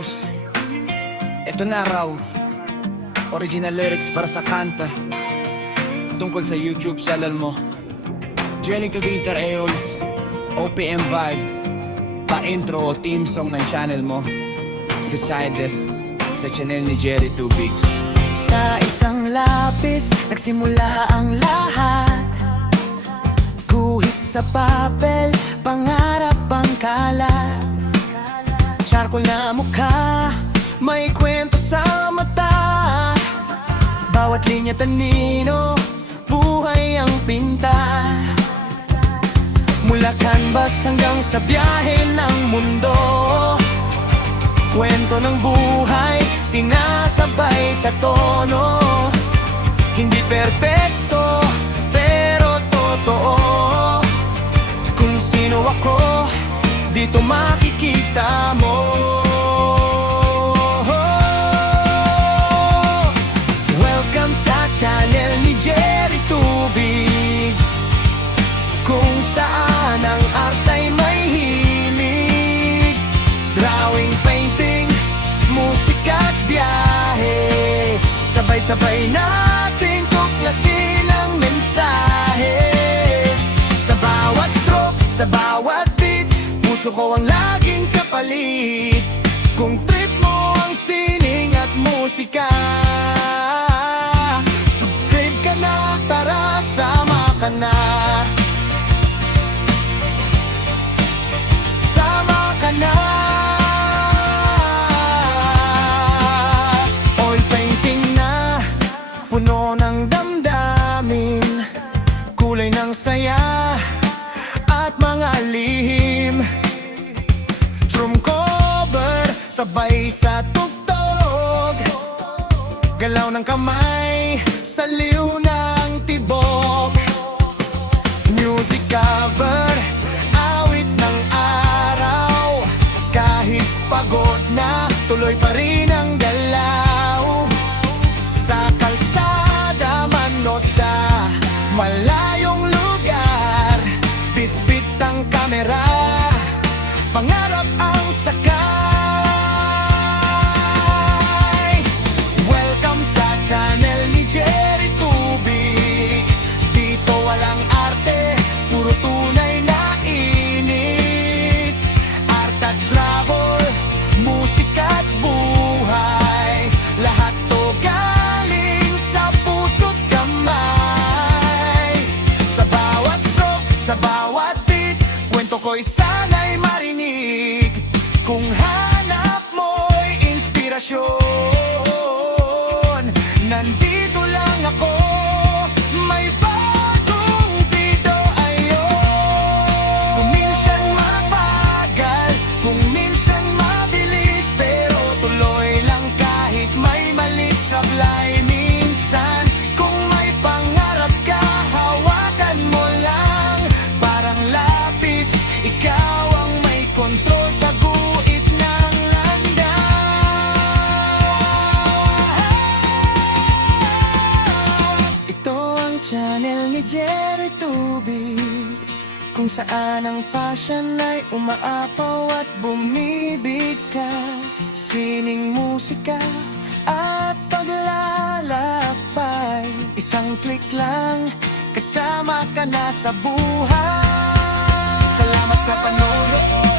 Rose. Ito na raw, original lyrics para sa kanta tungkol sa YouTube channel mo. Jenica Glitter Eos, OPM Vibe, pa-intro o theme song ng channel mo. Suicided sa channel ni Jerry Tubigs. Sa isang lapis, nagsimula ang lahat. Guhit sa papel, pangarap ang kalat. Charcoal na mukha, may kwento sa mata. Bawat linya tanino, buhay ang pinta. Mula canvas hanggang sa biyahe ng mundo, kwento ng buhay, sinasabay sa tono. Hindi perpekto, pero totoo. Kung sino ako, dito makikita mo. Welcome sa channel ni Jerry Tubig, kung saan ang art'y may himig. Drawing, painting, musika at biyahe, sabay-sabay nating tuklasin ang mensahe. Sa bawat stroke, sa bawat beat, puso ko ang laging kapalit. Kung trip mo ang sining at musika, subscribe ka na, tara sama ka na. Sama ka na. Oil painting na, puno ng damdamin, kulay ng saya at mga lihim. Drum cover, sabay sa tugtog, galaw ng kamay, saliw ng tibok. Music cover, awit ng araw, kahit pagod na, tuloy pa rin ang galaw. Sa kalsada man o sa malayong lugar, bit-bit ang kamera, pangarap ang sakay. Welcome sa channel ni Jerry Tubig. Dito walang arte, puro tunay na init. Art at travel, musika at buhay, lahat to galing sa puso't kamay. Sa bawat stroke, sa bawat beat, kwento ko'y sana'y marinig. Kung hanap mo'y inspirasyon, nandito lang ako, may bagong video ayo. Kung minsan mabagal, kung minsan mabilis, pero tuloy lang kahit may malit sablay. Minsan, kung may pangarap ka, hawakan mo lang, parang lapis, ikaw ang may kontrol sa guhit ng landas. Ito ang channel ni Jerry Tubig, kung saan ang passion ay umaapaw at bumibigkas. Sining musika at paglalakbay, isang click lang, kasama ka na sa buhay. Salamat sa panonood.